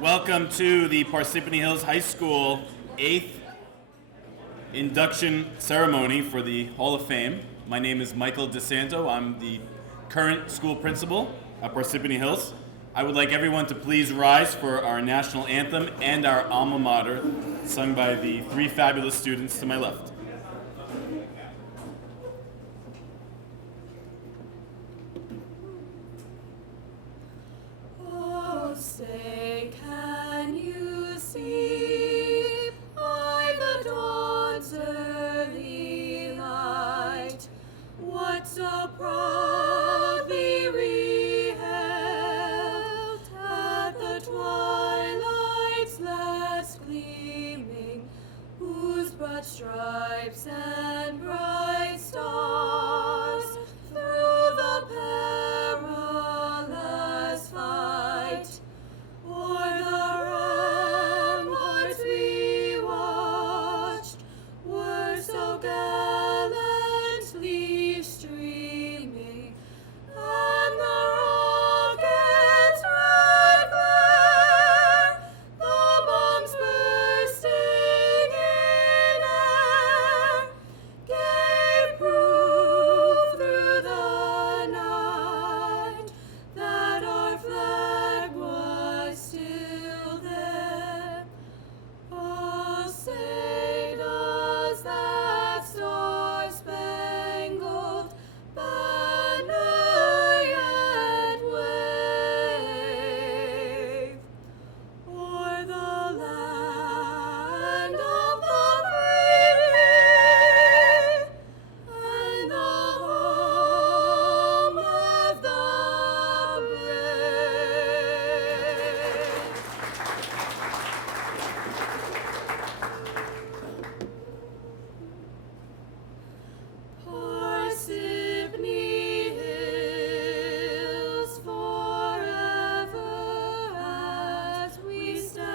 Welcome to the Parsippany Hills High School 8th induction ceremony for the Hall of Fame. My name is Michael DeSanto. I'm the current school principal at Parsippany Hills. I would like everyone to please rise for our national anthem and our alma mater, sung by the three fabulous students to my left. Say, can you see by the dawn's early light what so proudly we held at the twilight's last gleaming, whose broad stripes and bright stars through the perilous fight o'er the ramparts we watched were so gallantly streaming, and the rocket's red glare, the bombs bursting in air, gave proof through the night that our flag was still there. Oh, say does that star-spangled banner yet wave o'er the land of the free and the home of the brave? Parsippany Hills forever as we stand,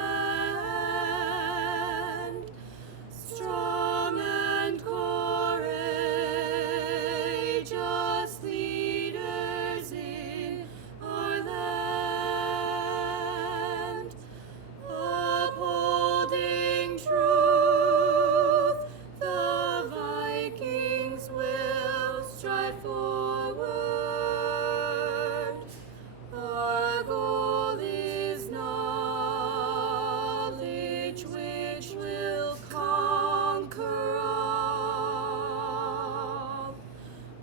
strong and courageous leaders in our land, upholding truth, the Vikings will stride forward. Our goal is knowledge which will conquer all.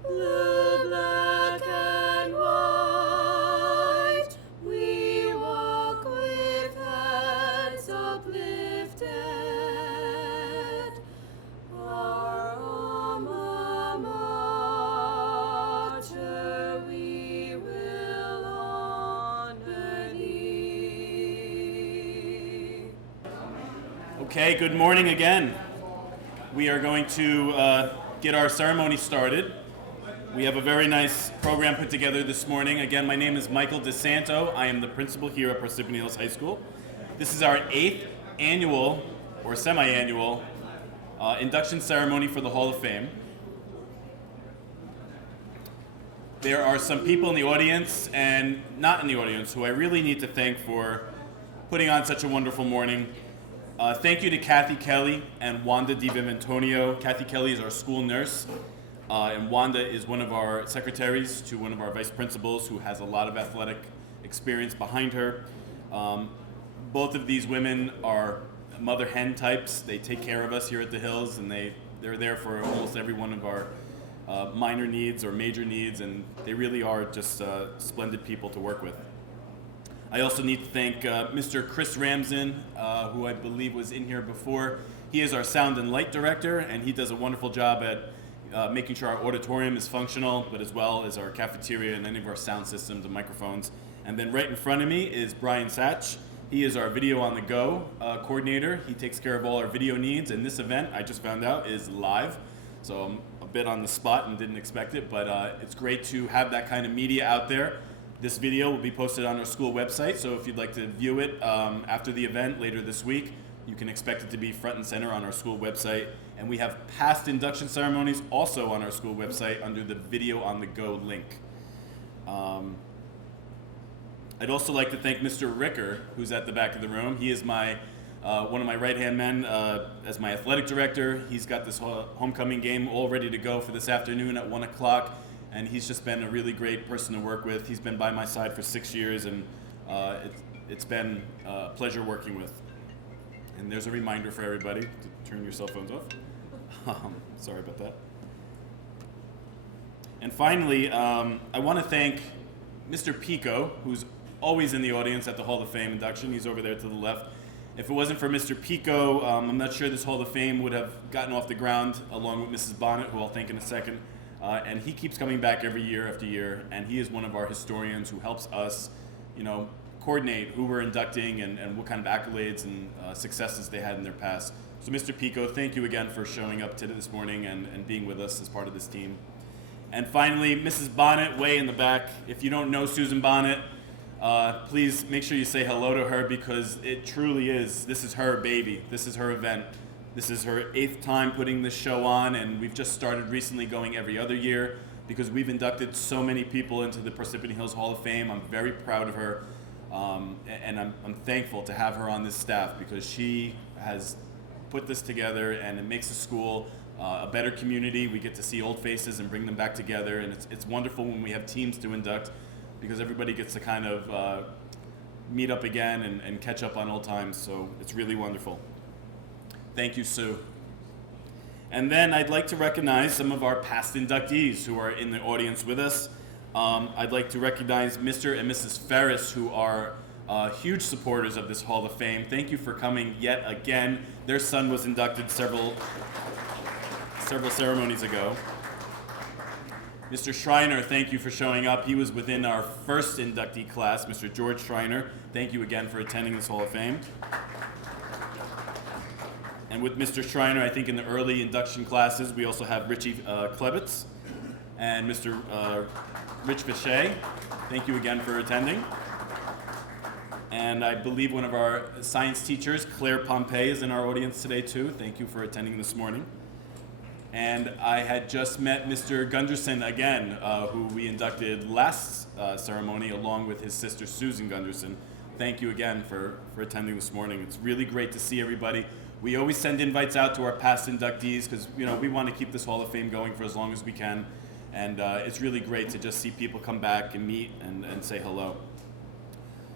Blue, black, and white, we walk with hands uplifted. Our alma mater, we will honor thee. Okay, good morning again. We are going to get our ceremony started. We have a very nice program put together this morning. Again, my name is Michael DeSanto. I am the principal here at Parsippany Hills High School. This is our 8th annual or semi-annual induction ceremony for the Hall of Fame. There are some people in the audience and not in the audience who I really need to thank for putting on such a wonderful morning. Thank you to Kathy Kelly and Wanda DiVivantonio. Kathy Kelly is our school nurse, and Wanda is one of our secretaries to one of our vice principals who has a lot of athletic experience behind her. Both of these women are mother hen types. They take care of us here at the Hills, and they're there for almost every one of our minor needs or major needs, and they really are just splendid people to work with. I also need to thank Mr. Chris Ramsden, who I believe was in here before. He is our sound and light director, and he does a wonderful job at making sure our auditorium is functional, but as well as our cafeteria and any of our sound systems and microphones. And then right in front of me is Brian Satch. He is our video on the go coordinator. He takes care of all our video needs, and this event, I just found out, is live. So I'm a bit on the spot and didn't expect it, but it's great to have that kind of media out there. This video will be posted on our school website, so if you'd like to view it after the event later this week, you can expect it to be front and center on our school website. And we have past induction ceremonies also on our school website under the Video on the Go link. I'd also like to thank Mr. Ricker, who's at the back of the room. He is my one of my right-hand men as my athletic director. He's got this homecoming game all ready to go for this afternoon at 1 o'clock, and he's just been a really great person to work with. He's been by my side for 6 years, and it's been a pleasure working with. And there's a reminder for everybody to turn your cell phones off. Sorry about that. And finally, I want to thank Mr. Pico, who's always in the audience at the Hall of Fame induction. He's over there to the left. If it wasn't for Mr. Pico, I'm not sure this Hall of Fame would have gotten off the ground, along with Mrs. Bonnet, who I'll thank in a second. And he keeps coming back every year after year, and he is one of our historians who helps us, coordinate who we're inducting and what kind of accolades and successes they had in their past. So Mr. Pico, thank you again for showing up today this morning and being with us as part of this team. And finally, Mrs. Bonnet, way in the back. If you don't know Susan Bonnet, please make sure you say hello to her, because it truly is, this is her baby. This is her event. This is her 8th time putting this show on, and we've just started recently going every other year because we've inducted so many people into the Parsippany Hills Hall of Fame. I'm very proud of her, and I'm thankful to have her on this staff, because she has put this together, and it makes the school a better community. We get to see old faces and bring them back together, and it's wonderful when we have teams to induct, because everybody gets to kind of meet up again and catch up on old times, so it's really wonderful. Thank you, Sue. And then I'd like to recognize some of our past inductees who are in the audience with us. I'd like to recognize Mr. and Mrs. Ferris, who are huge supporters of this Hall of Fame. Thank you for coming yet again. Their son was inducted several ceremonies ago. Mr. Schreiner, thank you for showing up. He was within our first inductee class. Mr. George Schreiner, thank you again for attending this Hall of Fame. And with Mr. Schreiner, I think in the early induction classes, we also have Richie Klebitz and Mr. Rich Vichet. Thank you again for attending. And I believe one of our science teachers, Claire Pompey, is in our audience today too. Thank you for attending this morning. And I had just met Mr. Gunderson again, who we inducted last ceremony along with his sister Susan Gunderson. Thank you again for attending this morning. It's really great to see everybody. We always send invites out to our past inductees because we want to keep this Hall of Fame going for as long as we can. And it's really great to just see people come back and meet and say hello.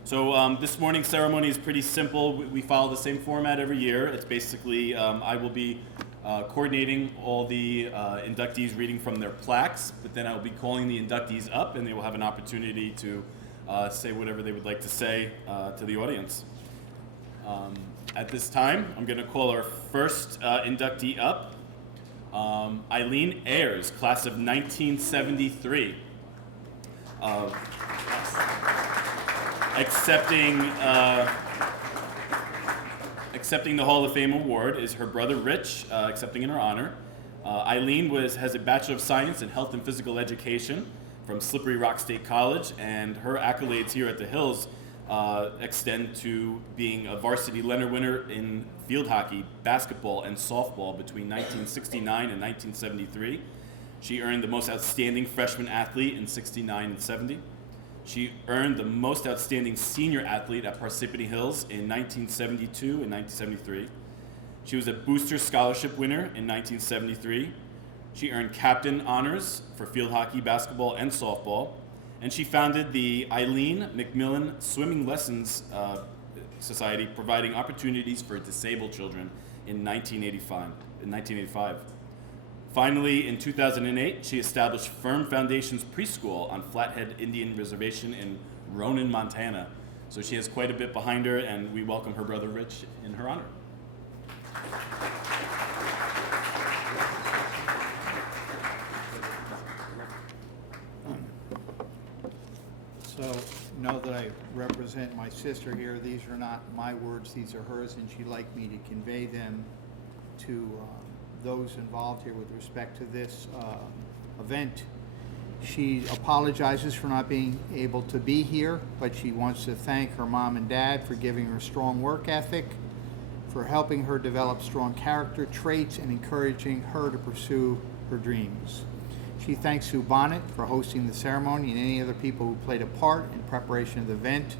So this morning's ceremony is pretty simple. We follow the same format every year. It's basically, I will be coordinating all the inductees reading from their plaques, but then I'll be calling the inductees up and they will have an opportunity to say whatever they would like to say to the audience. At this time, I'm going to call our first inductee up, Eileen Ayers, class of 1973. Accepting the Hall of Fame award is her brother Rich, accepting in her honor. Eileen has a Bachelor of Science in Health and Physical Education from Slippery Rock State College, and her accolades here at the Hills extend to being a varsity Leonard winner in field hockey, basketball, and softball between 1969 and 1973. She earned the Most Outstanding Freshman Athlete in 69 and 70. She earned the Most Outstanding Senior Athlete at Parsippany Hills in 1972 and 1973. She was a Booster Scholarship winner in 1973. She earned captain honors for field hockey, basketball, and softball. And she founded the Eileen McMillan Swimming Lessons Society, providing opportunities for disabled children in 1985. Finally, in 2008, she established Firm Foundations Preschool on Flathead Indian Reservation in Ronan, Montana. So she has quite a bit behind her, and we welcome her brother Rich in her honor. So know that I represent my sister here. These are not my words, these are hers, and she'd like me to convey them to those involved here with respect to this event. She apologizes for not being able to be here, but she wants to thank her mom and dad for giving her strong work ethic, for helping her develop strong character traits, and encouraging her to pursue her dreams. She thanks Sue Bonnet for hosting the ceremony and any other people who played a part in preparation of the event.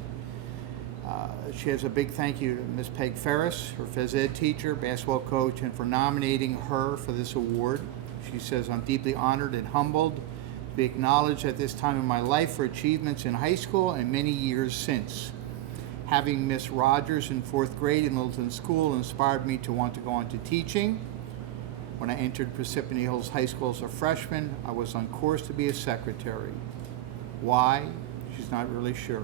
She has a big thank you to Ms. Peg Ferris, her phys ed teacher, basketball coach, and for nominating her for this award. She says, I'm deeply honored and humbled to be acknowledged at this time in my life for achievements in high school and many years since. Having Miss Rogers in 4th grade in Littleton School inspired me to want to go on to teaching. When I entered Parsippany Hills High School as a freshman, I was on course to be a secretary. Why? She's not really sure.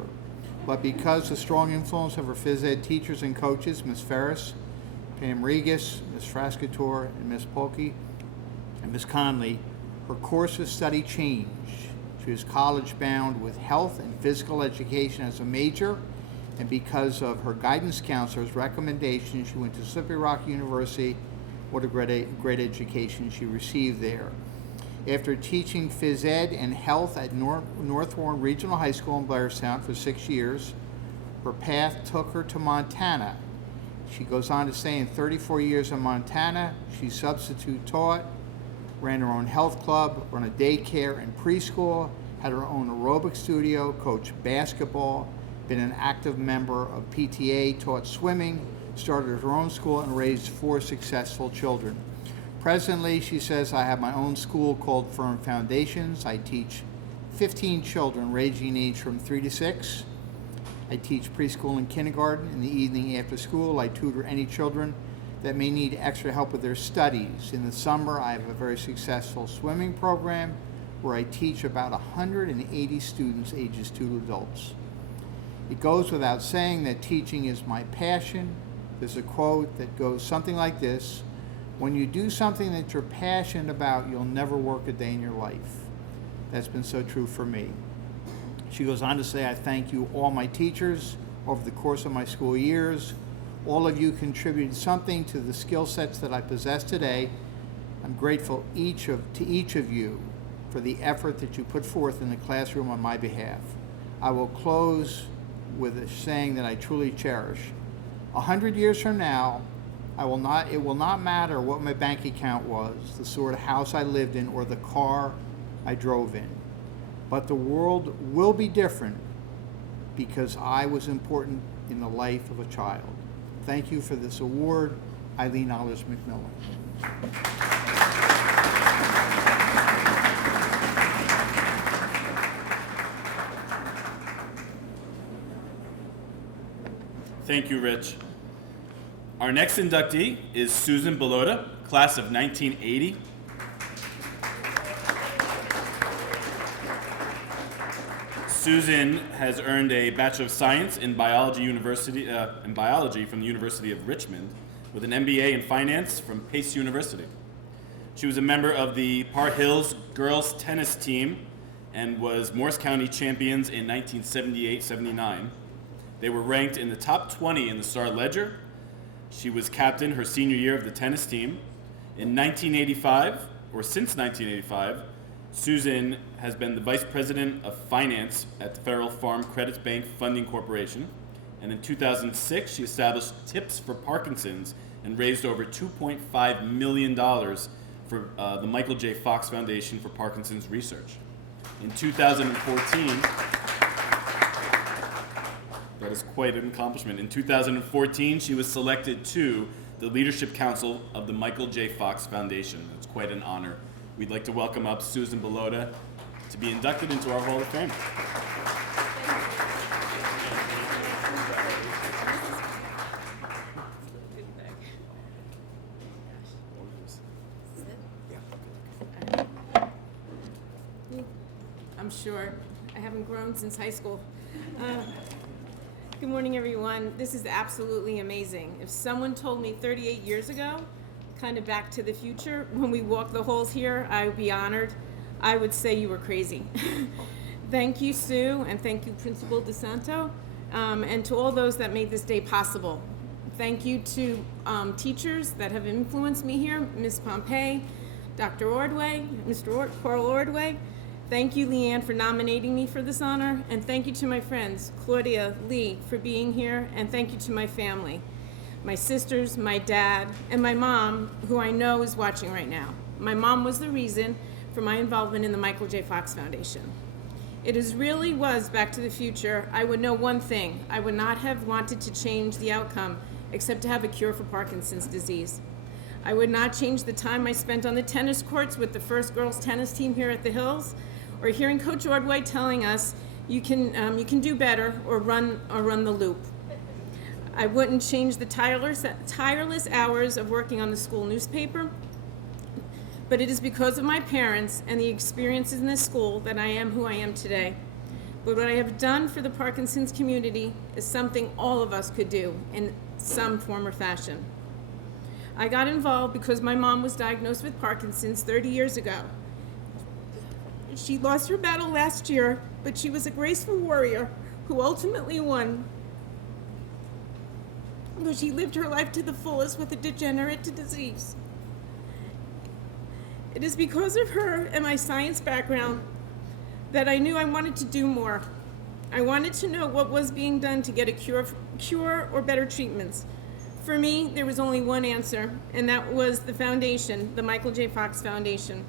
But because the strong influence of her phys ed teachers and coaches, Ms. Ferris, Pam Regis, Ms. Frascator, and Ms. Polke, and Ms. Conley, her course of study changed. She was college-bound with health and physical education as a major, and because of her guidance counselor's recommendation, she went to Slippery Rock University. What a great education she received there. After teaching phys ed and health at North Warren Regional High School in Blairstown for 6 years, her path took her to Montana. She goes on to say in 34 years in Montana, she substitute taught, ran her own health club, run a daycare and preschool, had her own aerobic studio, coached basketball, been an active member of PTA, taught swimming, started her own school, and raised 4 successful children. Presently, she says, I have my own school called Firm Foundations. I teach 15 children ranging in age from 3 to 6. I teach preschool and kindergarten. In the evening after school, I tutor any children that may need extra help with their studies. In the summer, I have a very successful swimming program where I teach about 180 students ages 2 to adults. It goes without saying that teaching is my passion. There's a quote that goes something like this: when you do something that you're passionate about, you'll never work a day in your life. That's been so true for me. She goes on to say, I thank you, all my teachers, over the course of my school years. All of you contributed something to the skill sets that I possess today. I'm grateful to each of you for the effort that you put forth in the classroom on my behalf. I will close with a saying that I truly cherish. 100 years from now, it will not matter what my bank account was, the sort of house I lived in, or the car I drove in. But the world will be different because I was important in the life of a child. Thank you for this award, Eileen Allers McMillan. Thank you, Rich. Our next inductee is Susan Bellotta, class of 1980. Susan has earned a Bachelor of Science in Biology from the University of Richmond, with an MBA in Finance from Pace University. She was a member of the Par Hills girls tennis team and was Morris County champions in 1978-79. They were ranked in the top 20 in the Star Ledger. She was captain her senior year of the tennis team. In 1985, or since 1985, Susan has been the Vice President of Finance at the Federal Farm Credit Bank Funding Corporation. And in 2006, she established Tips for Parkinson's and raised over $2.5 million for the Michael J. Fox Foundation for Parkinson's Research. In 2014, that is quite an accomplishment. In 2014, she was selected to the Leadership Council of the Michael J. Fox Foundation. It's quite an honor. We'd like to welcome up Susan Bellotta to be inducted into our Hall of Fame. I'm sure. I haven't grown since high school. Good morning, everyone. This is absolutely amazing. If someone told me 38 years ago, kind of back to the future, when we walk the halls here, I would be honored. I would say you were crazy. Thank you, Sue, and thank you, Principal DeSanto, and to all those that made this day possible. Thank you to teachers that have influenced me here, Ms. Pompey, Dr. Ordway, Mr. Coral Ordway. Thank you, Leanne, for nominating me for this honor, and thank you to my friends, Claudia, Lee, for being here, and thank you to my family, my sisters, my dad, and my mom, who I know is watching right now. My mom was the reason for my involvement in the Michael J. Fox Foundation. It really was Back to the Future. I would know one thing. I would not have wanted to change the outcome except to have a cure for Parkinson's disease. I would not change the time I spent on the tennis courts with the first girls tennis team here at the Hills, or hearing Coach Ordway telling us you can do better or run the loop. I wouldn't change the tireless hours of working on the school newspaper, but it is because of my parents and the experiences in this school that I am who I am today. But what I have done for the Parkinson's community is something all of us could do in some form or fashion. I got involved because my mom was diagnosed with Parkinson's 30 years ago. She lost her battle last year, but she was a graceful warrior who ultimately won. But she lived her life to the fullest with a degenerative disease. It is because of her and my science background that I knew I wanted to do more. I wanted to know what was being done to get a cure or better treatments. For me, there was only one answer, and that was the foundation, the Michael J. Fox Foundation.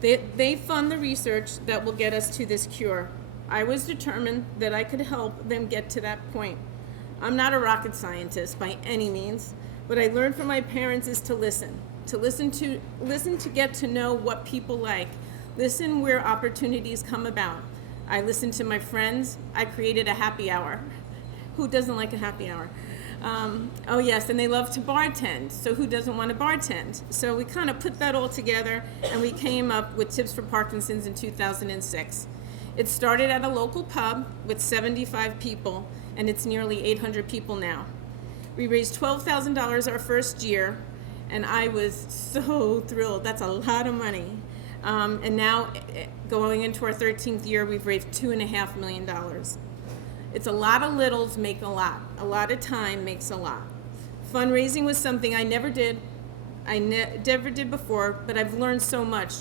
They fund the research that will get us to this cure. I was determined that I could help them get to that point. I'm not a rocket scientist by any means. What I learned from my parents is to listen to get to know what people like, listen where opportunities come about. I listened to my friends. I created a happy hour. Who doesn't like a happy hour? Oh yes, and they love to bartend, so who doesn't want to bartend? So we kind of put that all together, and we came up with Tips for Parkinson's in 2006. It started at a local pub with 75 people, and it's nearly 800 people now. We raised $12,000 our first year, and I was so thrilled. That's a lot of money. And now, going into our 13th year, we've raised $2.5 million. It's a lot of littles make a lot. A lot of time makes a lot. Fundraising was something I never did. I never did before, but I've learned so much.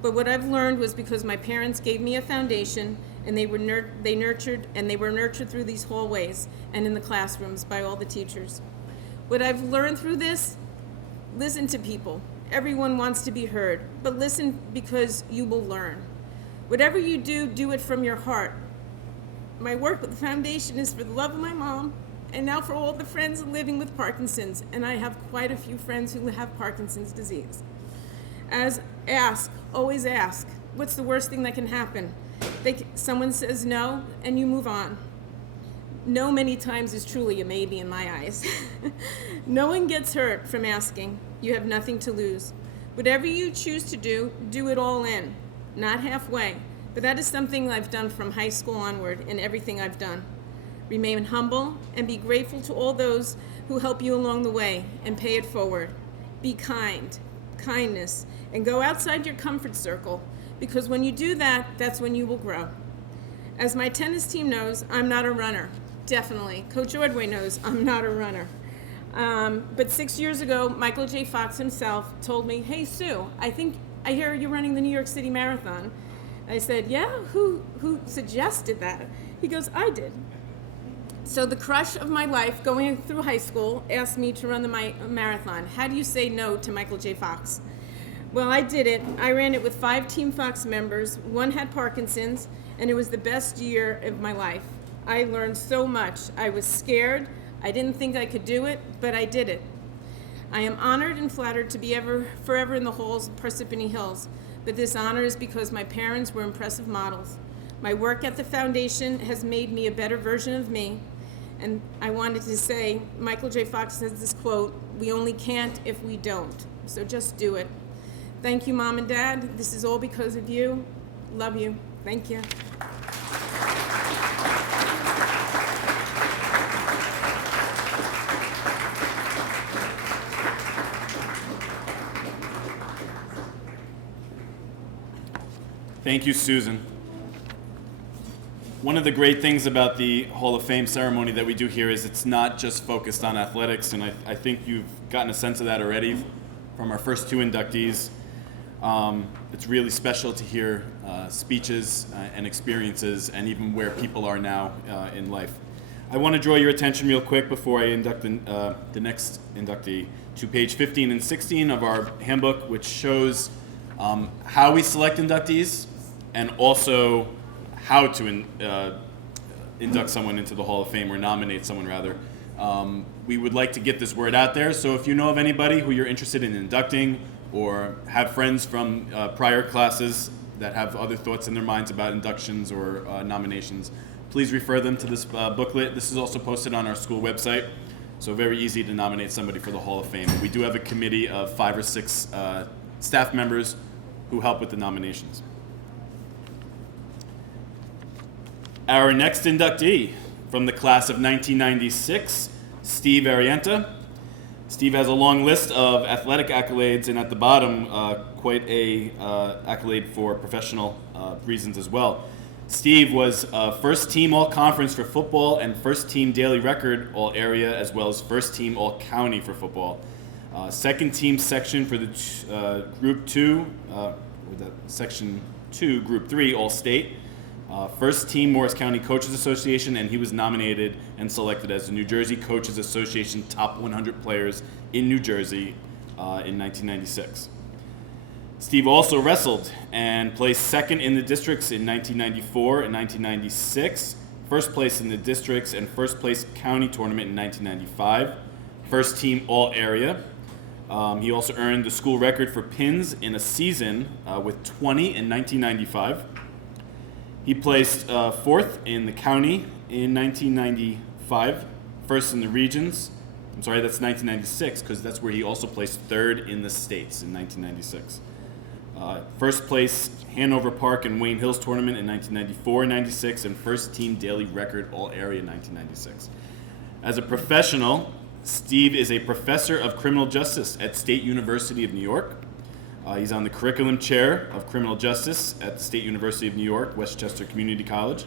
But what I've learned was because my parents gave me a foundation, and they were nurtured through these hallways and in the classrooms by all the teachers. What I've learned through this: listen to people. Everyone wants to be heard, but listen because you will learn. Whatever you do, do it from your heart. My work with the foundation is for the love of my mom, and now for all the friends living with Parkinson's, and I have quite a few friends who have Parkinson's disease. Always ask, what's the worst thing that can happen? Someone says no, and you move on. No many times is truly a maybe in my eyes. No one gets hurt from asking. You have nothing to lose. Whatever you choose to do, do it all in, not halfway. But that is something I've done from high school onward in everything I've done. Remain humble and be grateful to all those who help you along the way, and pay it forward. Be kindness, and go outside your comfort circle, because when you do that, that's when you will grow. As my tennis team knows, I'm not a runner. Definitely. Coach Ordway knows I'm not a runner. But 6 years ago, Michael J. Fox himself told me, "Hey, Sue, I hear you're running the New York City Marathon." I said, "Yeah, who suggested that?" He goes, "I did." So the crush of my life going through high school asked me to run the marathon. How do you say no to Michael J. Fox? Well, I did it. I ran it with 5 Team Fox members. One had Parkinson's, and it was the best year of my life. I learned so much. I was scared. I didn't think I could do it, but I did it. I am honored and flattered to be forever in the halls of Parsippany Hills, but this honor is because my parents were impressive models. My work at the foundation has made me a better version of me, and I wanted to say, Michael J. Fox has this quote, "We only can't if we don't," so just do it. Thank you, Mom and Dad. This is all because of you. Love you. Thank you. Thank you, Susan. One of the great things about the Hall of Fame ceremony that we do here is it's not just focused on athletics, and I think you've gotten a sense of that already from our first 2 inductees. It's really special to hear speeches and experiences, and even where people are now in life. I want to draw your attention real quick before I induct the next inductee to page 15 and 16 of our handbook, which shows how we select inductees, and also how to induct someone into the Hall of Fame, or nominate someone rather. We would like to get this word out there, so if you know of anybody who you're interested in inducting, or have friends from prior classes that have other thoughts in their minds about inductions or nominations, please refer them to this booklet. This is also posted on our school website, so very easy to nominate somebody for the Hall of Fame. We do have a committee of 5 or 6 staff members who help with the nominations. Our next inductee from the class of 1996, Steve Arienta. Steve has a long list of athletic accolades, and at the bottom, quite a accolade for professional reasons as well. Steve was first team all-conference for football and first team daily record all-area, as well as first team all-county for football. Second team section for the Group 2, Section 2, Group 3 all-state. First team Morris County Coaches Association, and he was nominated and selected as the New Jersey Coaches Association Top 100 Players in New Jersey in 1996. Steve also wrestled and placed second in the districts in 1994 and 1996, first place in the districts and first place county tournament in 1995, first team all-area. He also earned the school record for pins in a season with 20 in 1995. He placed fourth in the county in 1995, first in the regions. I'm sorry, that's 1996, because that's where he also placed third in the states in 1996. First place Hanover Park and Wayne Hills tournament in 1994 and 96, and first team daily record all area in 1996. As a professional, Steve is a professor of criminal justice at State University of New York. He's on the curriculum chair of criminal justice at the State University of New York, Westchester Community College.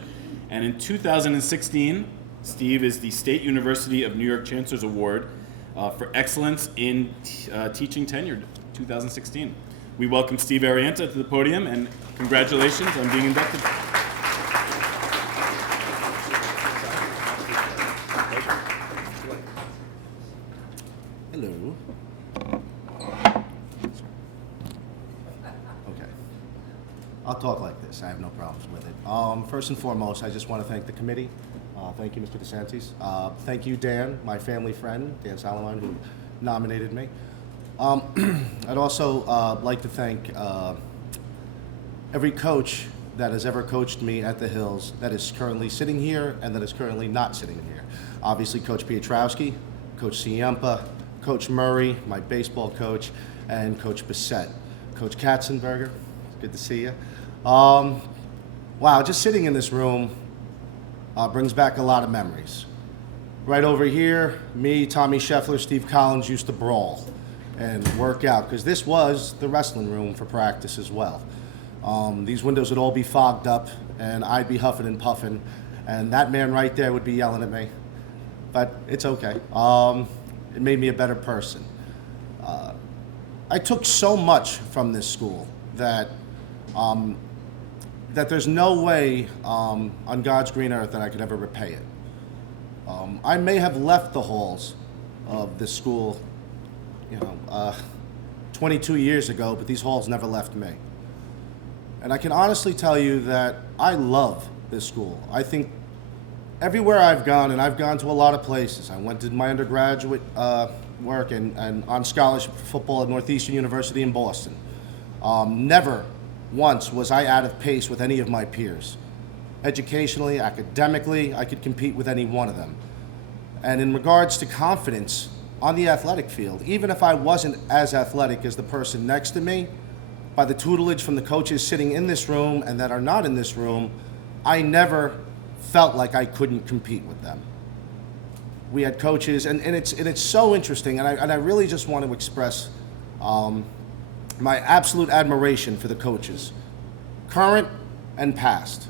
And in 2016, Steve is the State University of New York Chancellor's Award for Excellence in Teaching Tenure 2016. We welcome Steve Arienta to the podium, and congratulations on being inducted. Hello. Okay. I'll talk like this. I have no problems with it. First and foremost, I just want to thank the committee. Thank you, Mr. DeSantis. Thank you, Dan, my family friend, Dan Salamine, who nominated me. I'd also like to thank every coach that has ever coached me at the Hills that is currently sitting here and that is currently not sitting here. Obviously, Coach PHHS, Coach Ciampa, Coach Murray, my baseball coach, and Coach Bissett. Coach Katzenberger, good to see you. Wow, just sitting in this room brings back a lot of memories. Right over here, me, Tommy Scheffler, Steve Collins used to brawl and work out, because this was the wrestling room for practice as well. These windows would all be fogged up, and I'd be huffing and puffing, and that man right there would be yelling at me. But it's okay. It made me a better person. I took so much from this school that there's no way on God's green earth that I could ever repay it. I may have left the halls of this school 22 years ago, but these halls never left me. And I can honestly tell you that I love this school. I think everywhere I've gone, and I've gone to a lot of places. I went to my undergraduate work and on scholarship for football at Northeastern University in Boston. Never once was I out of pace with any of my peers. Educationally, academically, I could compete with any one of them. And in regards to confidence on the athletic field, even if I wasn't as athletic as the person next to me, by the tutelage from the coaches sitting in this room and that are not in this room, I never felt like I couldn't compete with them. We had coaches, and it's so interesting, and I really just want to express my absolute admiration for the coaches, current and past.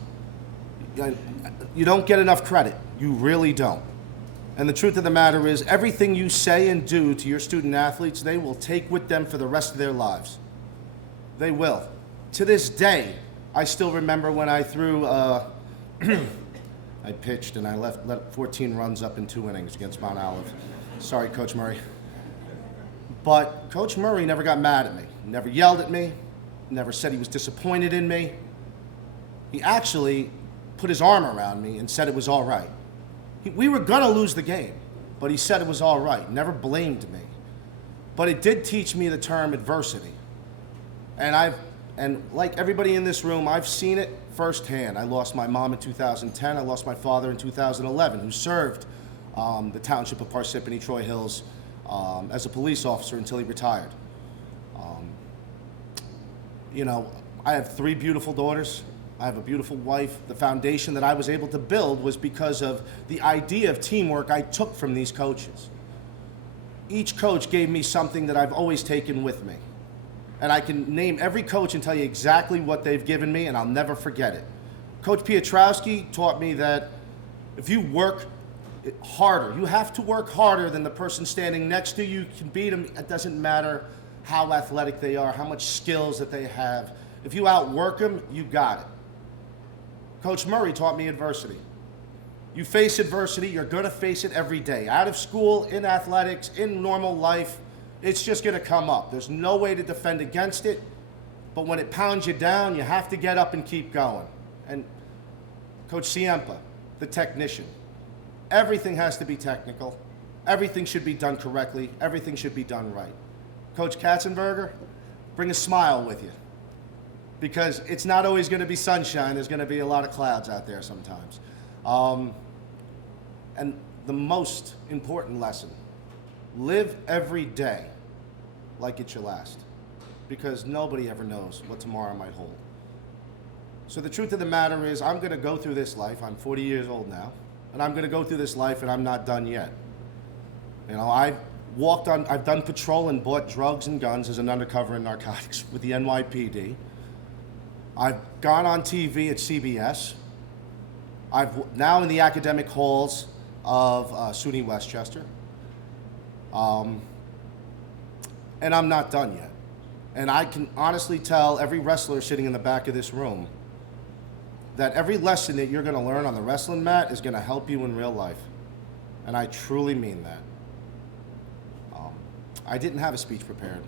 You don't get enough credit. You really don't. And the truth of the matter is, everything you say and do to your student athletes, they will take with them for the rest of their lives. They will. To this day, I still remember when I threw, I pitched and I let 14 runs up in 2 innings against Mount Olive. Sorry, Coach Murray. But Coach Murray never got mad at me, never yelled at me, never said he was disappointed in me. He actually put his arm around me and said it was all right. We were gonna lose the game, but he said it was all right, never blamed me. But it did teach me the term adversity. And like everybody in this room, I've seen it firsthand. I lost my mom in 2010. I lost my father in 2011, who served the township of Parsippany Troy Hills as a police officer until he retired. You know, I have 3 beautiful daughters. I have a beautiful wife. The foundation that I was able to build was because of the idea of teamwork I took from these coaches. Each coach gave me something that I've always taken with me. And I can name every coach and tell you exactly what they've given me, and I'll never forget it. Coach PHHS taught me that if you work harder, you have to work harder than the person standing next to you. You can beat them. It doesn't matter how athletic they are, how much skills that they have. If you outwork them, you got it. Coach Murray taught me adversity. You face adversity, you're gonna face it every day. Out of school, in athletics, in normal life, it's just gonna come up. There's no way to defend against it, but when it pounds you down, you have to get up and keep going. And Coach Ciempa, the technician, everything has to be technical. Everything should be done correctly. Everything should be done right. Coach Katzenberger, bring a smile with you, because it's not always going to be sunshine. There's going to be a lot of clouds out there sometimes. And the most important lesson, live every day like it's your last, because nobody ever knows what tomorrow might hold. So the truth of the matter is, I'm going to go through this life. I'm 40 years old now, and I'm going to go through this life, and I'm not done yet. You know, I've done patrol and bought drugs and guns as an undercover in narcotics with the NYPD. I've gone on TV at CBS. I've now in the academic halls of SUNY Westchester. And I'm not done yet. And I can honestly tell every wrestler sitting in the back of this room that every lesson that you're going to learn on the wrestling mat is going to help you in real life. And I truly mean that. I didn't have a speech prepared.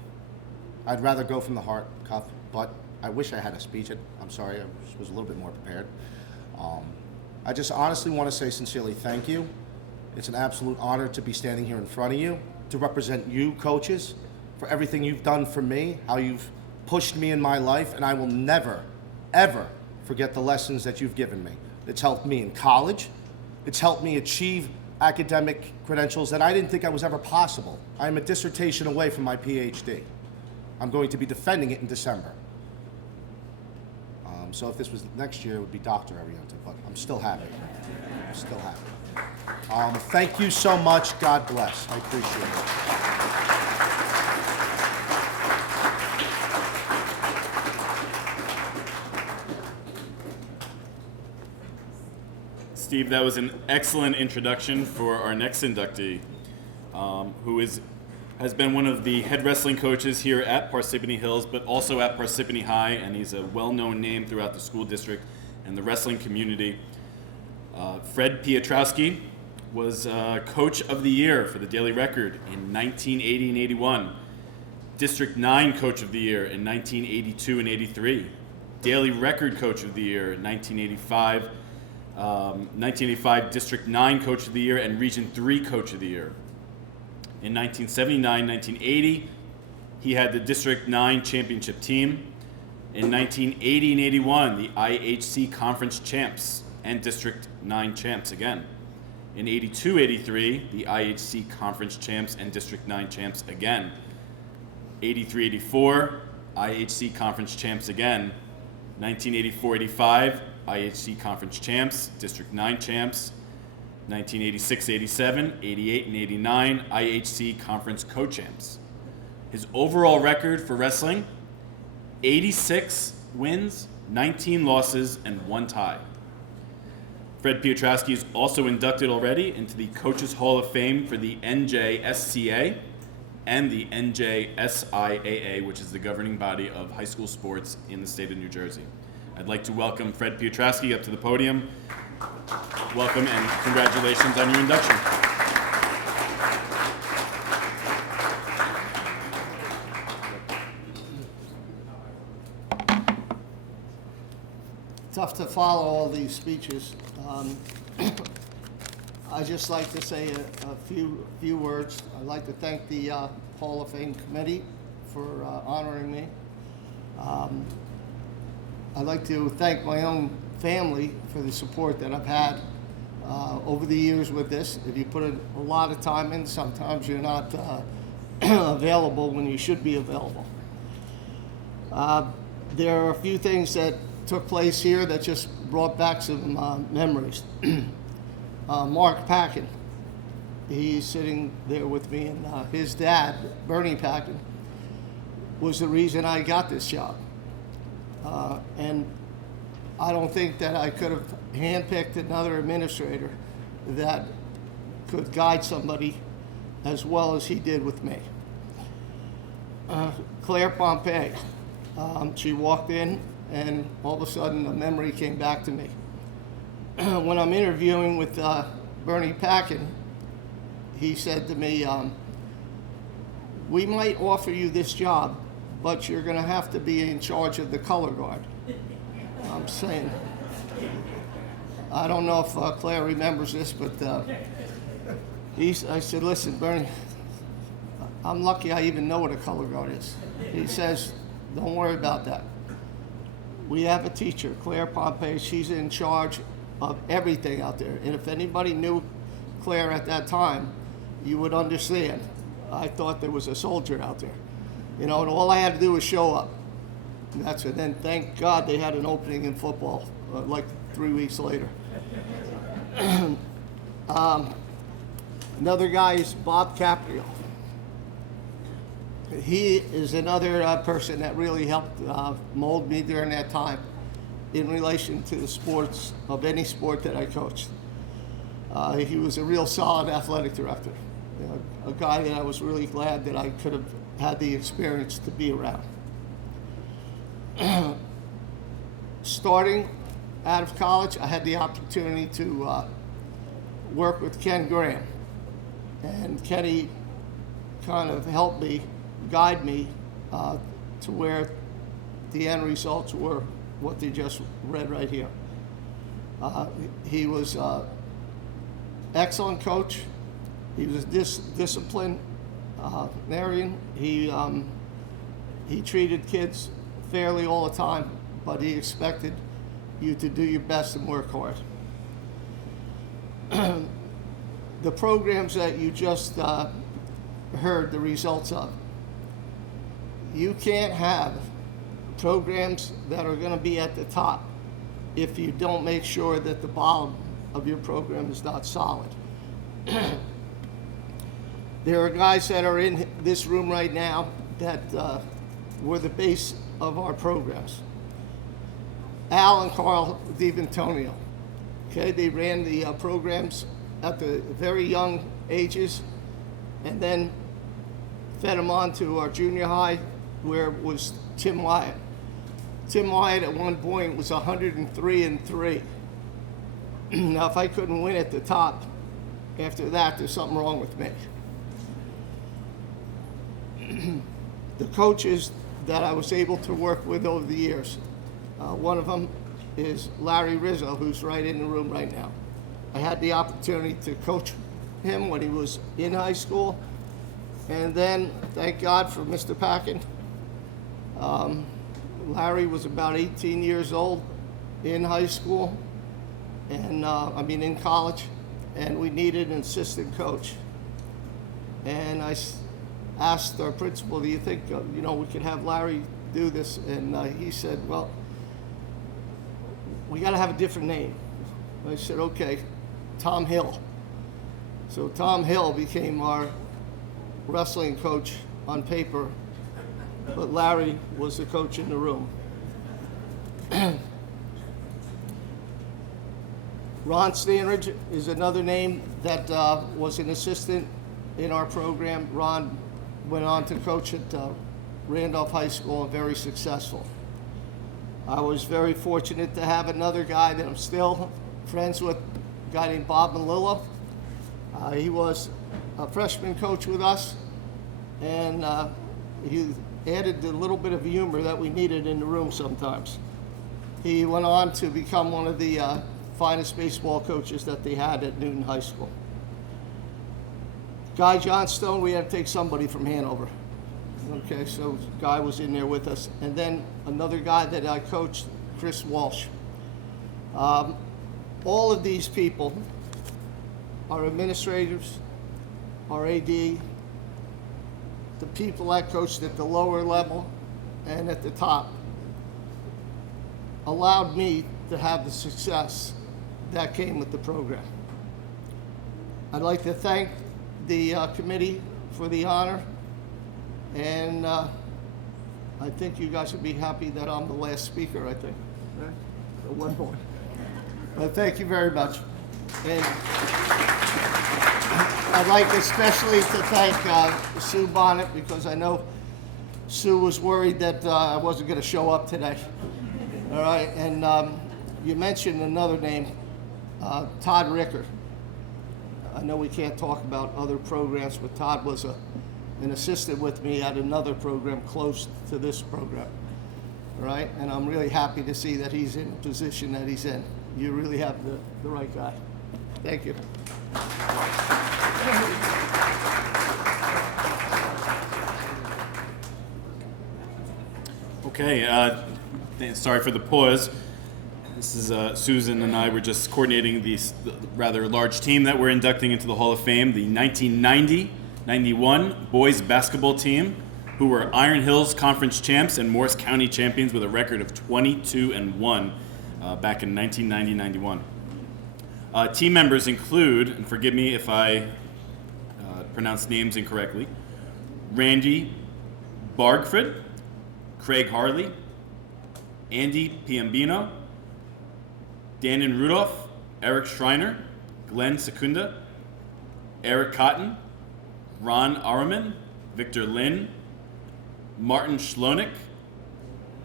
I'd rather go from the heart, cuff, but I wish I had a speech. I'm sorry, I was a little bit more prepared. I just honestly want to say sincerely thank you. It's an absolute honor to be standing here in front of you, to represent you, coaches, for everything you've done for me, how you've pushed me in my life, and I will never, ever forget the lessons that you've given me. It's helped me in college. It's helped me achieve academic credentials that I didn't think I was ever possible. I'm a dissertation away from my PhD. I'm going to be defending it in December. So if this was next year, it would be Dr. Arienta, but I'm still happy. I'm still happy. Thank you so much. God bless. I appreciate it. Steve, that was an excellent introduction for our next inductee, who has been one of the head wrestling coaches here at Parsippany Hills, but also at Parsippany High, and he's a well-known name throughout the school district and the wrestling community. Fred PHHS was Coach of the Year for the Daily Record in 1980 and 81, District 9 Coach of the Year in 1982 and 83, Daily Record Coach of the Year in 1985, 1985 District 9 Coach of the Year and Region 3 Coach of the Year. In 1979, 1980, he had the District 9 championship team. In 1980 and 81, the IHC Conference champs and District 9 champs again. In 82-83, the IHC Conference champs and District 9 champs again. 83-84, IHC Conference champs again. 1984-85, IHC Conference champs, District 9 champs. 1986-87, 88 and 89, IHC Conference co-champs. His overall record for wrestling, 86 wins, 19 losses, and 1 tie. Fred PHHS is also inducted already into the Coaches Hall of Fame for the NJSCA and the NJSIAA, which is the governing body of high school sports in the state of New Jersey. I'd like to welcome Fred PHHS up to the podium. Welcome and congratulations on your induction. tough to follow all these speeches. I'd just like to say a few words. I'd like to thank the Hall of Fame committee for honoring me. I'd like to thank my own family for the support that I've had over the years with this. If you put a lot of time in, sometimes you're not available when you should be available. There are a few things that took place here that just brought back some memories. Mark Packin, he's sitting there with me, and his dad, Bernie Packin, was the reason I got this job. And I don't think that I could have handpicked another administrator that could guide somebody as well as he did with me. Claire Pompey, she walked in, and all of a sudden a memory came back to me. When I'm interviewing with Bernie Packin, he said to me, we might offer you this job, but you're going to have to be in charge of the color guard. I'm saying, I don't know if Claire remembers this, but I said, listen, Bernie, I'm lucky I even know what a color guard is. He says, don't worry about that. We have a teacher, Claire Pompey, she's in charge of everything out there. And if anybody knew Claire at that time, you would understand. I thought there was a soldier out there. You know, and all I had to do was show up. And that's it. Then thank God they had an opening in football like 3 weeks later. Another guy is Bob Caprio. He is another person that really helped mold me during that time in relation to the sports, of any sport that I coached. He was a real solid athletic director, you know, a guy that I was really glad that I could have had the experience to be around. Starting out of college, I had the opportunity to work with Ken Graham. And Kenny kind of helped me, guide me to where the end results were what they just read right here. He was an excellent coach. He was disciplinarian. He treated kids fairly all the time, but he expected you to do your best and work hard. The programs that you just heard the results of, you can't have programs that are going to be at the top if you don't make sure that the bottom of your program is not solid. There are guys that are in this room right now that were the base of our programs. Al and Carl DiVantonio, okay, they ran the programs at the very young ages, and then fed them on to our junior high, where it was Tim Wyatt. Tim Wyatt at one point was 103-3. Now, if I couldn't win at the top, after that, there's something wrong with me. The coaches that I was able to work with over the years, one of them is Larry Rizzo, who's right in the room right now. I had the opportunity to coach him when he was in high school, and then, thank God for Mr. Packin. Larry was about 18 years old in high school, and in college, and we needed an assistant coach. And I asked our principal, do you think we could have Larry do this? And he said, well, we got to have a different name. I said, okay, Tom Hill. So Tom Hill became our wrestling coach on paper, but Larry was the coach in the room. Ron Standridge is another name that was an assistant in our program. Ron went on to coach at Randolph High School and very successful. I was very fortunate to have another guy that I'm still friends with, a guy named Bob Malillo. He was a freshman coach with us, and he added the little bit of humor that we needed in the room sometimes. He went on to become one of the finest baseball coaches that they had at Newton High School. Guy Johnstone, we had to take somebody from Hanover. Okay, so Guy was in there with us. And then another guy that I coached, Chris Walsh. All of these people, our administrators, our AD, the people that coached at the lower level and at the top, allowed me to have the success that came with the program. I'd like to thank the committee for the honor, and I think you guys would be happy that I'm the last speaker, I think. Right? So one more. But thank you very much. And I'd like especially to thank Sue Bonnet, because I know Sue was worried that I wasn't going to show up today. All right, and you mentioned another name, Todd Ricker. I know we can't talk about other programs, but Todd was an assistant with me at another program close to this program. All right, and I'm really happy to see that he's in the position that he's in. You really have the right guy. Thank you. Okay, sorry for the pause. This is Susan and I were just coordinating the rather large team that we're inducting into the Hall of Fame, the 1990-91 boys basketball team, who were Iron Hills Conference champs and Morris County champions with a record of 22-1 back in 1990-91. Team members include, and forgive me if I pronounce names incorrectly, Randy Bargford, Craig Harley, Andy Piambino, Danon Rudolph, Eric Schreiner, Glenn Secunda, Eric Cotton, Ron Araman, Victor Lynn, Martin Schlonik,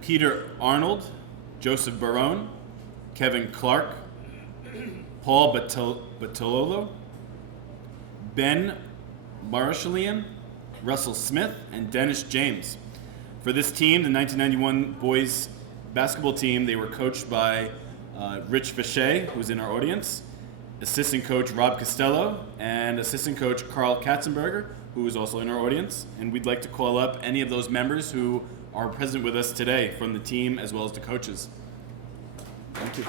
Peter Arnold, Joseph Barone, Kevin Clark, Paul Batololo, Ben Marshalian, Russell Smith, and Dennis James. For this team, the 1991 boys basketball team, they were coached by Rich Fichet, who's in our audience, assistant coach Rob Costello, and assistant coach Carl Katzenberger, who is also in our audience. And we'd like to call up any of those members who are present with us today from the team as well as the coaches. Thank you.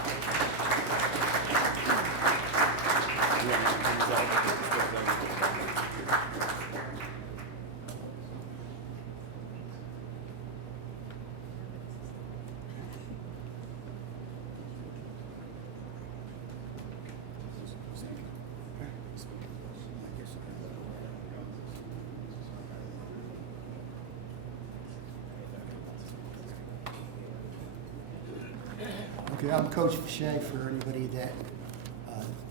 Okay, I'm Coach Fichet for anybody that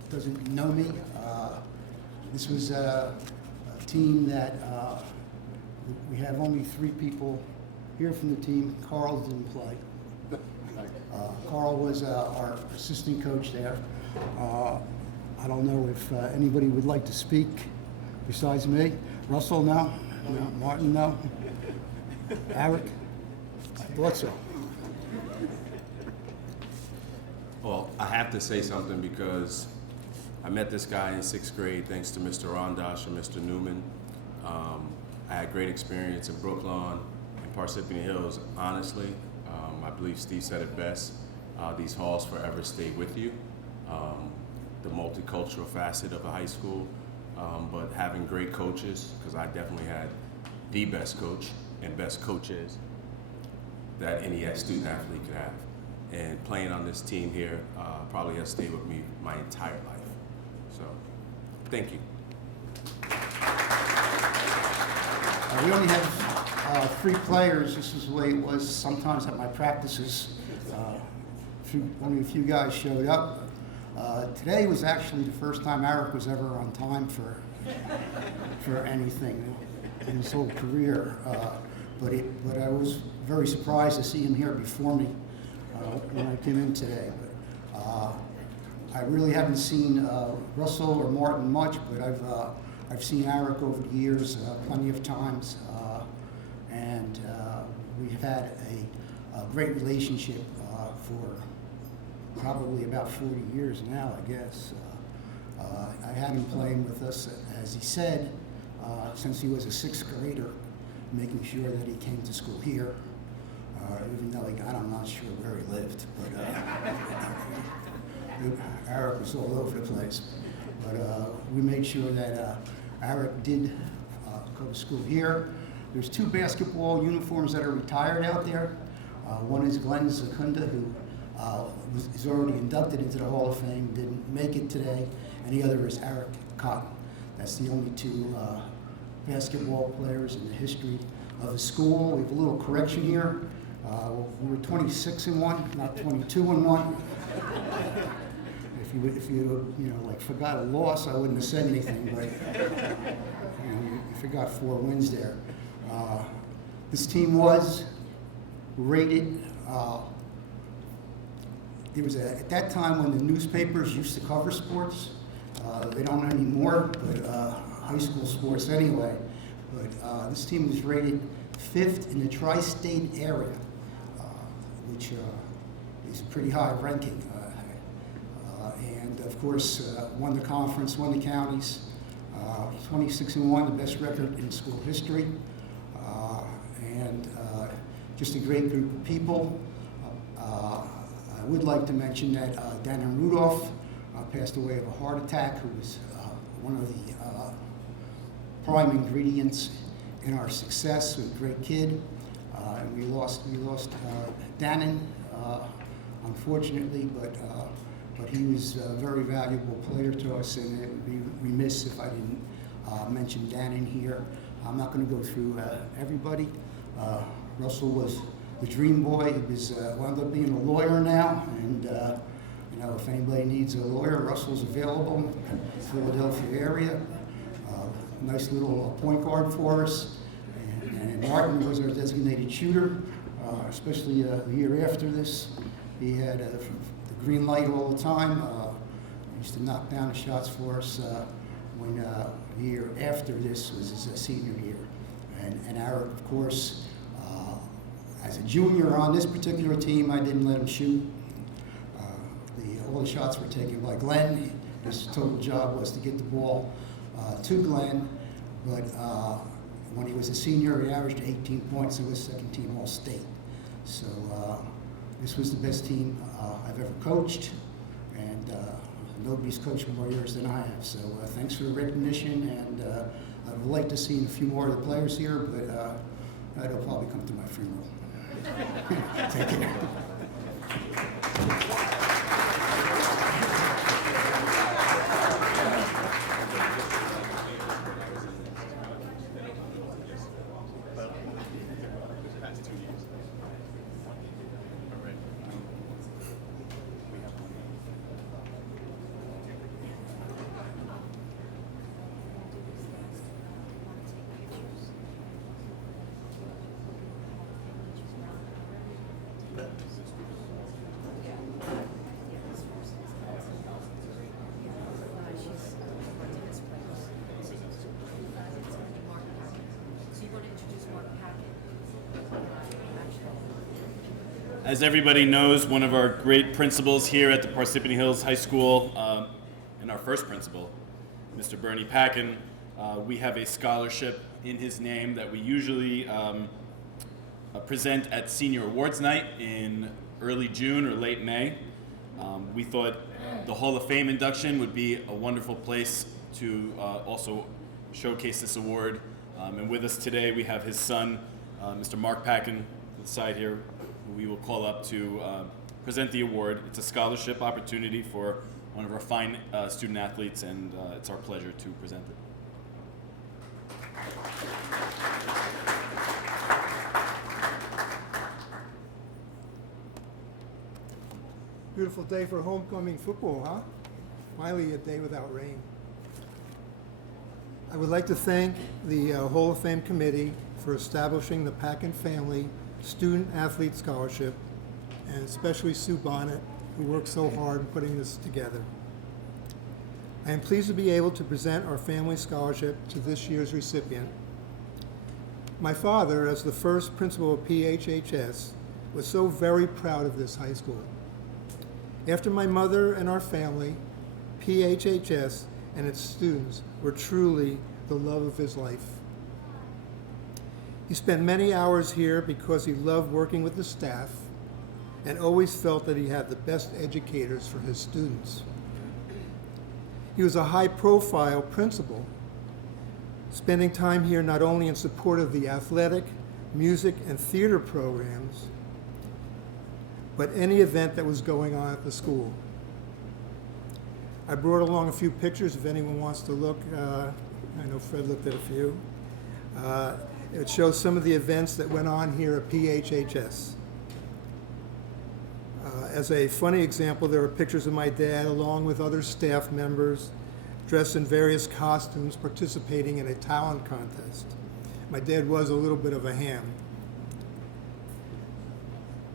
doesn't know me. This was a team that we have only 3 people here from the team. Carl didn't play. Carl was our assistant coach there. I don't know if anybody would like to speak besides me. Russell, no? No. Martin, no? Eric? I thought so. Well, I have to say something because I met this guy in 6th grade thanks to Mr. Rondosh and Mr. Newman. I had great experience in Brooklawn and Parsippany Hills. Honestly, I believe Steve said it best. These halls forever stay with you. The multicultural facet of a high school, but having great coaches, because I definitely had the best coach and best coaches that any student athlete could have. And playing on this team here probably has stayed with me my entire life. So, thank you. We only have 3 players. This is the way it was sometimes at my practices. Only a few guys showed up. Today was actually the first time Eric was ever on time for anything in his whole career. But I was very surprised to see him here before me when I came in today. But I really haven't seen Russell or Martin much, but I've seen Eric over the years plenty of times, and we've had a great relationship for probably about 40 years now, I guess. I had him playing with us, as he said, since he was a sixth grader, making sure that he came to school here. Even though he got, I'm not sure where he lived, but Eric was all over the place. But we made sure that Eric did go to school here. There's 2 basketball uniforms that are retired out there. One is Glenn Zakunda, who is already inducted into the Hall of Fame, didn't make it today, and the other is Eric Cotton. That's the only 2 basketball players in the history of the school. We have a little correction here. We were 26-1, not 22-1. If you like forgot a loss, I wouldn't have said anything, but you forgot 4 wins there. This team was rated. There was at that time when the newspapers used to cover sports. They don't anymore, but high school sports anyway. But this team was rated 5th in the tri-state area, which is a pretty high ranking. And of course, won the conference, won the counties, 26-1, the best record in school history, and just a great group of people. I would like to mention that Dana Rudolph passed away of a heart attack, who was one of the prime ingredients in our success, a great kid. And we lost Dannon, unfortunately, but he was a very valuable player to us, and it would be remiss if I didn't mention Dannon here. I'm not going to go through everybody. Russell was the dream boy. He was wound up being a lawyer now, and if anybody needs a lawyer, Russell's available in the Philadelphia area. Nice little point guard for us. And Martin was our designated shooter, especially the year after this. He had the green light all the time. He used to knock down the shots for us when the year after this was his senior year. And Eric, of course, as a junior on this particular team, I didn't let him shoot. All the shots were taken by Glenn. His total job was to get the ball to Glenn, but when he was a senior, he averaged 18 points and was second team All-State. So this was the best team I've ever coached, and nobody's coached more years than I have. So thanks for the recognition, and I would like to see a few more of the players here, but they'll probably come to my funeral. Take care. As everybody knows, one of our great principals here at the Parsippany Hills High School, and our first principal, Mr. Bernie Packin, we have a scholarship in his name that we usually present at Senior Awards Night in early June or late May. We thought the Hall of Fame induction would be a wonderful place to also showcase this award. And with us today, we have his son, Mr. Mark Packin, to the side here, who we will call up to present the award. It's a scholarship opportunity for one of our fine student athletes, and it's our pleasure to present it. Beautiful day for homecoming football, huh? Finally a day without rain. I would like to thank the Hall of Fame Committee for establishing the Packin Family Student Athlete Scholarship, and especially Sue Bonnet, who worked so hard in putting this together. I am pleased to be able to present our family scholarship to this year's recipient. My father, as the first principal of PHHS, was so very proud of this high school. After my mother and our family, PHHS and its students were truly the love of his life. He spent many hours here because he loved working with the staff and always felt that he had the best educators for his students. He was a high-profile principal, spending time here not only in support of the athletic, music, and theater programs, but any event that was going on at the school. I brought along a few pictures if anyone wants to look. I know Fred looked at a few. It shows some of the events that went on here at PHHS. As a funny example, there are pictures of my dad along with other staff members dressed in various costumes participating in a talent contest. My dad was a little bit of a ham.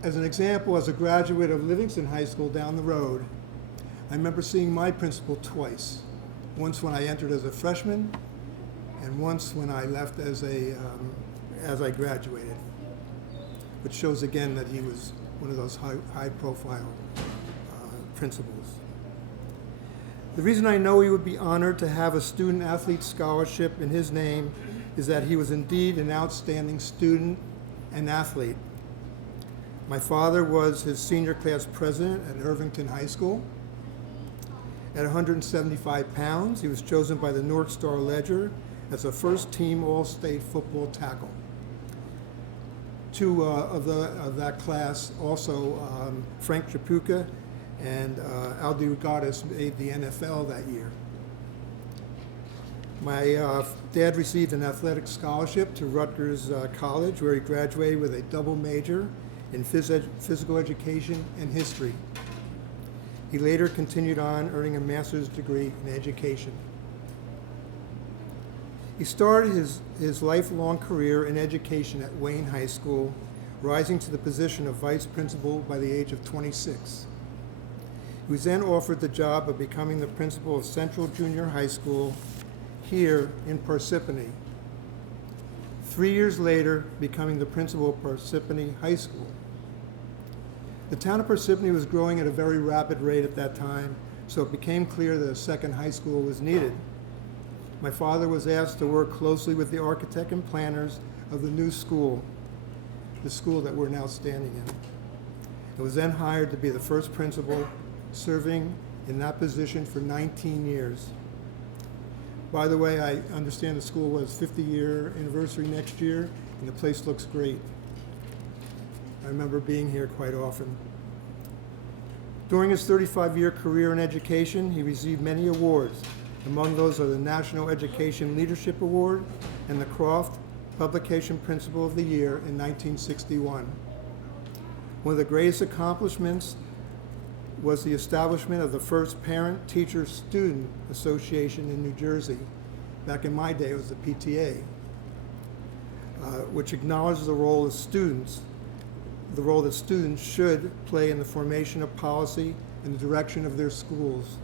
As an example, as a graduate of Livingston High School down the road, I remember seeing my principal twice. Once when I entered as a freshman, and once when I left as I graduated, which shows again that he was one of those high-profile principals. The reason I know he would be honored to have a student-athlete scholarship in his name is that he was indeed an outstanding student and athlete. My father was his senior class president at Irvington High School. At 175 pounds, he was chosen by the North Star Ledger as a first-team All-State football tackle. Two of that class, also Frank Chapuka and Aldi Gaddis, made the NFL that year. My dad received an athletic scholarship to Rutgers College, where he graduated with a double major in physical education and history. He later continued on, earning a master's degree in education. He started his lifelong career in education at Wayne High School, rising to the position of vice principal by the age of 26. He was then offered the job of becoming the principal of Central Junior High School here in Parsippany. 3 years later, becoming the principal of Parsippany High School. The town of Parsippany was growing at a very rapid rate at that time, so it became clear that a second high school was needed. My father was asked to work closely with the architect and planners of the new school, the school that we're now standing in. I was then hired to be the first principal, serving in that position for 19 years. By the way, I understand the school was 50-year anniversary next year, and the place looks great. I remember being here quite often. During his 35-year career in education, he received many awards. Among those are the National Education Leadership Award and the Croft Publication Principal of the Year in 1961. One of the greatest accomplishments was the establishment of the first Parent-Teacher-Student Association in New Jersey. Back in my day, it was the PTA, which acknowledges the role of students, the role that students should play in the formation of policy and the direction of their schools.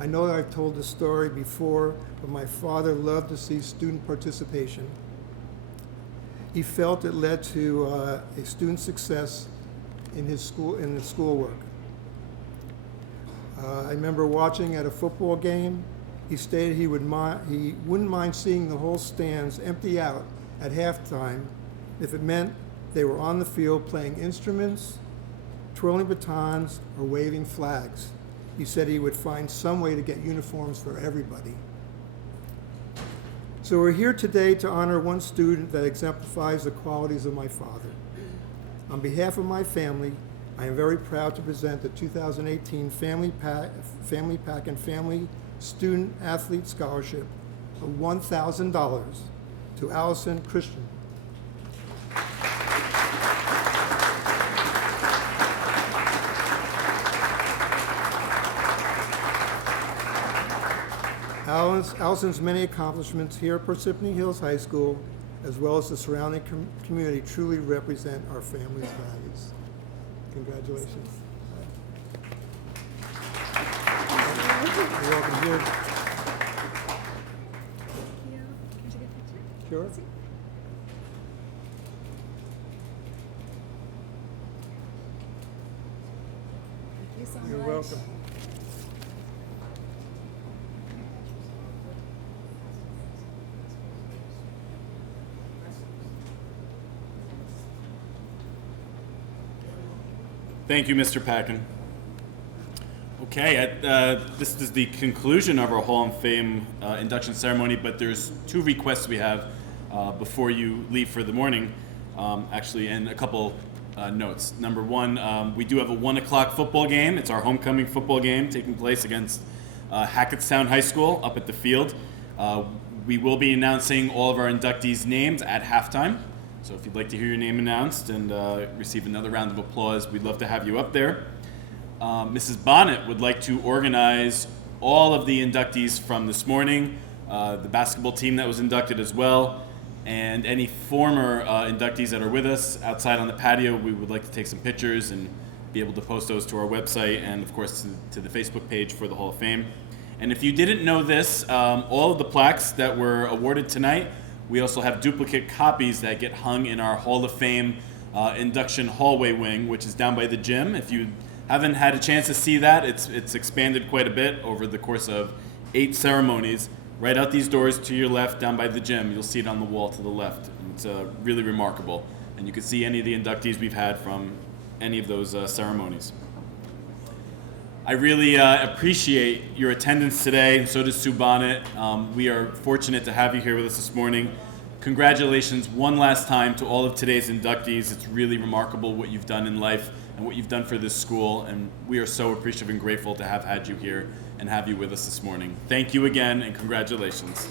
I know that I've told this story before, but my father loved to see student participation. He felt it led to a student's success in his schoolwork. I remember watching at a football game. He stated he wouldn't mind seeing the whole stands empty out at halftime if it meant they were on the field playing instruments, twirling batons, or waving flags. He said he would find some way to get uniforms for everybody. So we're here today to honor one student that exemplifies the qualities of my father. On behalf of my family, I am very proud to present the 2018 Family Pack and Family Student Athlete Scholarship of $1,000 to Allison Christian. Allison's many accomplishments here at Parsippany Hills High School, as well as the surrounding community, truly represent our family's values. Congratulations. You're welcome here. Can I take a picture? Sure. welcome. Thank you, Mr. Packin. Okay, this is the conclusion of our Hall of Fame induction ceremony, but there's two requests we have before you leave for the morning, actually, and a couple notes. Number one, we do have a 1 o'clock football game. It's our homecoming football game taking place against Hackettstown High School up at the field. We will be announcing all of our inductees' names at halftime. So if you'd like to hear your name announced and receive another round of applause, we'd love to have you up there. Mrs. Bonnet would like to organize all of the inductees from this morning, the basketball team that was inducted as well, and any former inductees that are with us outside on the patio. We would like to take some pictures and be able to post those to our website and, of course, to the Facebook page for the Hall of Fame. And if you didn't know this, all of the plaques that were awarded tonight, we also have duplicate copies that get hung in our Hall of Fame induction hallway wing, which is down by the gym. If you haven't had a chance to see that, it's expanded quite a bit over the course of 8 ceremonies. Right out these doors to your left, down by the gym, you'll see it on the wall to the left. It's really remarkable. And you can see any of the inductees we've had from any of those ceremonies. I really appreciate your attendance today, and so does Sue Bonnet. We are fortunate to have you here with us this morning. Congratulations one last time to all of today's inductees. It's really remarkable what you've done in life and what you've done for this school, and we are so appreciative and grateful to have had you here and have you with us this morning. Thank you again, and congratulations.